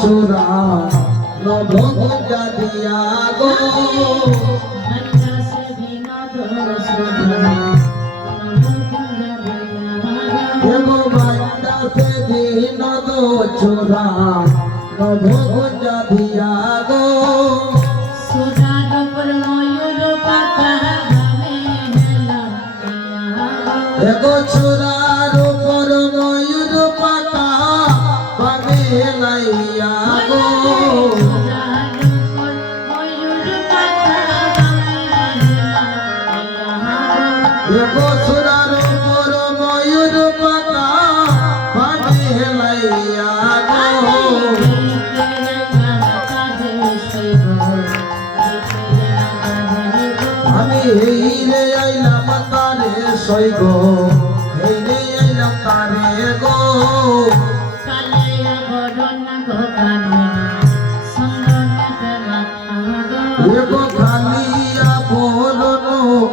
চূড়া নভোজা দিয়া গো দিন চূড়া নভোজা দিয়া গো। সুধা ডপর ময়ূর পাতা সই গো এই নিয়ে আইলাম তারে গো কালে আবরণ ঘটানো সন্দনতে মাথা গো। এ গো খালি আবরণ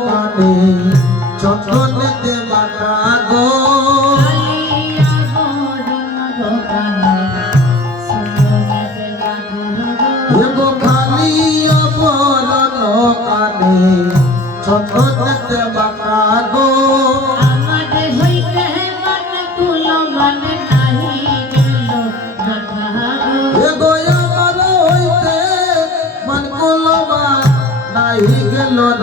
কানে চন্দনতে মাথা গো। চন্দ্র বাবা গো।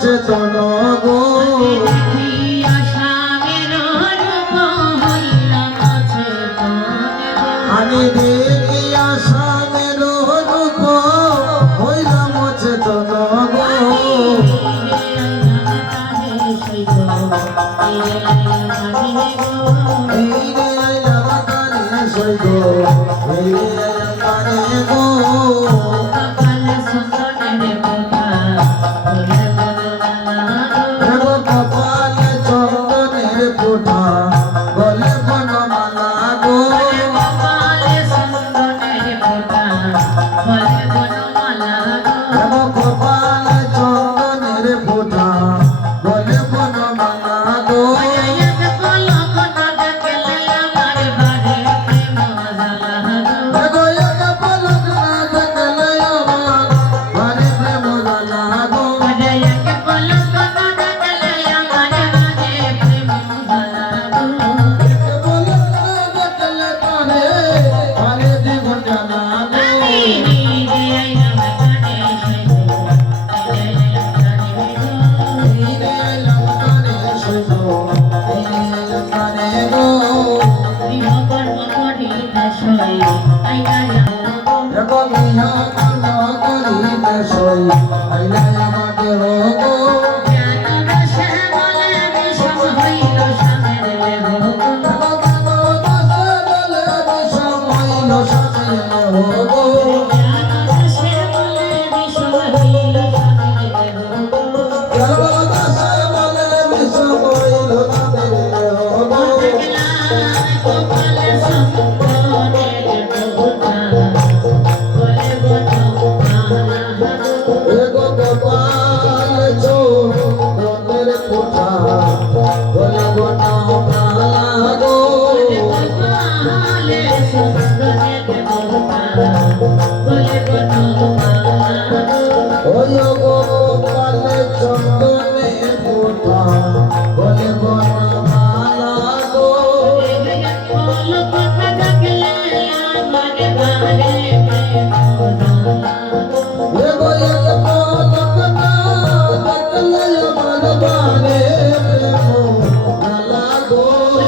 这张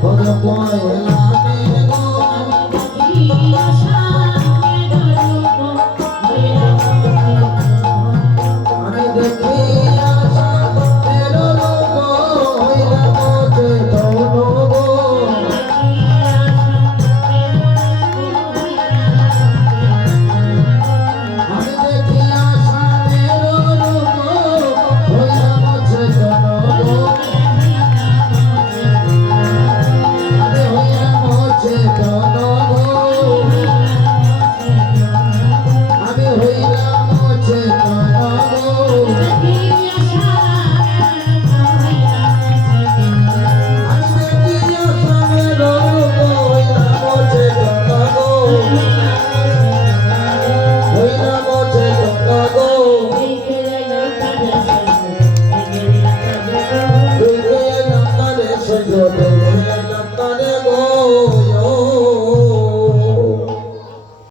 Quando eu ponho ela